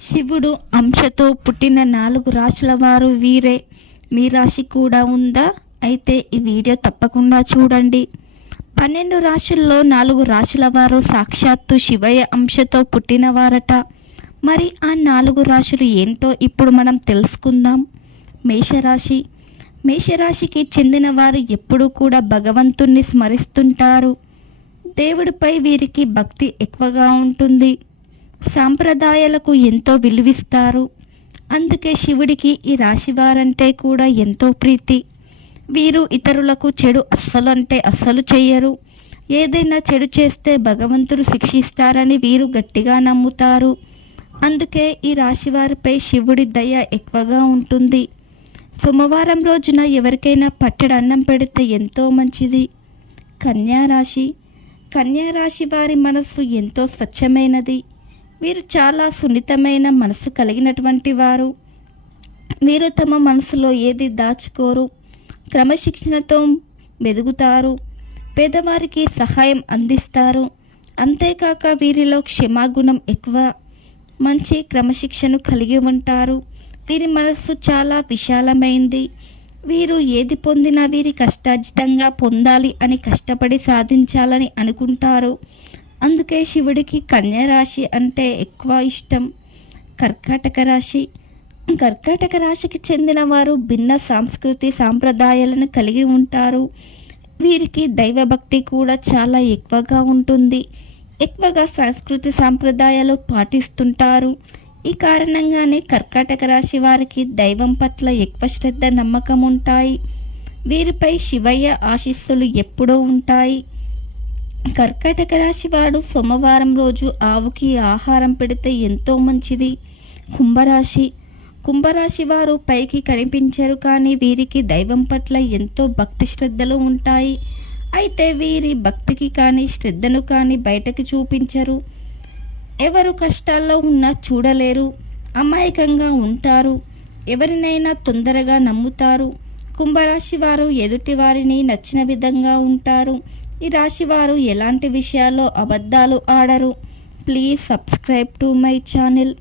శివుడు అంశతో పుట్టిన 4 రాశుల వారు వీరే. మీ రాశి కూడా ఉందా? అయితే ఈ వీడియో తప్పకుండా చూడండి. 12 రాశుల్లో 4 రాశుల వారు సాక్షాత్తు శివయ్య అంశతో పుట్టినవారట. మరి ఆ 4 రాశులు ఏంటో ఇప్పుడు మనం తెలుసుకుందాం. మేషరాశి. మేషరాశికి చెందిన వారు ఎప్పుడూ కూడా భగవంతుణ్ణి స్మరిస్తుంటారు. దేవుడిపై వీరికి భక్తి ఎక్కువగా ఉంటుంది. సాంప్రదాయాలకు ఎంతో విలువిస్తారు. అందుకే శివుడికి ఈ రాశి వారంటే కూడా ఎంతో ప్రీతి. వీరు ఇతరులకు చెడు అస్సలు చెయ్యరు. ఏదైనా చెడు చేస్తే భగవంతుడు శిక్షిస్తారని వీరు గట్టిగా నమ్ముతారు. అందుకే ఈ రాశి వారిపై శివుడి దయ ఎక్కువగా ఉంటుంది. సోమవారం రోజున ఎవరికైనా పట్టెడు అన్నం పెడితే ఎంతో మంచిది. కన్యారాశి. కన్యారాశి వారి మనస్సు ఎంతో స్వచ్ఛమైనది. వీరు చాలా సున్నితమైన మనసు కలిగినటువంటి వారు. వీరు తమ మనసులో ఏది దాచుకోరు. క్రమశిక్షణతో మెదుగుతారు. పేదవారికి సహాయం అందిస్తారు. అంతేకాక వీరిలో క్షమాగుణం ఎక్కువ. మంచి క్రమశిక్షణ కలిగి ఉంటారు. వీరి మనస్సు చాలా విశాలమైంది. వీరు ఏది పొందినా వీరి కష్టార్జితంగా పొందాలి అని కష్టపడి సాధించాలని అనుకుంటారు. అందుకే శివుడికి కన్యారాశి అంటే ఎక్కువ ఇష్టం. కర్కాటక రాశి. కర్కాటక రాశికి చెందిన వారు భిన్న సంస్కృతి సాంప్రదాయాలను కలిగి ఉంటారు. వీరికి దైవభక్తి కూడా చాలా ఎక్కువగా ఉంటుంది. ఎక్కువగా సంస్కృతి సాంప్రదాయాలు పాటిస్తుంటారు. ఈ కారణంగానే కర్కాటక రాశి వారికి దైవం పట్ల ఎక్కువ శ్రద్ధ నమ్మకం ఉంటాయి. వీరిపై శివయ్య ఆశీస్సులు ఎప్పుడూ ఉంటాయి. కర్కాటక రాశి వాడు సోమవారం రోజు ఆవుకి ఆహారం పెడితే ఎంతో మంచిది. కుంభరాశి. కుంభరాశి వారు పైకి కనిపించరు, కానీ వీరికి దైవం పట్ల ఎంతో భక్తి శ్రద్ధలు ఉంటాయి. అయితే వీరి భక్తికి కానీ శ్రద్ధను కానీ బయటకు చూపించరు. ఎవరు కష్టాల్లో ఉన్నా చూడలేరు. అమాయకంగా ఉంటారు. ఎవరినైనా తొందరగా నమ్ముతారు. కుంభరాశి వారు ఎదుటి వారిని నచ్చిన విధంగా ఉంటారు. ఈ రాశి వారు ఎలాంటి విషయాల్లో అబద్ధాలు ఆడరు. Please subscribe to my channel.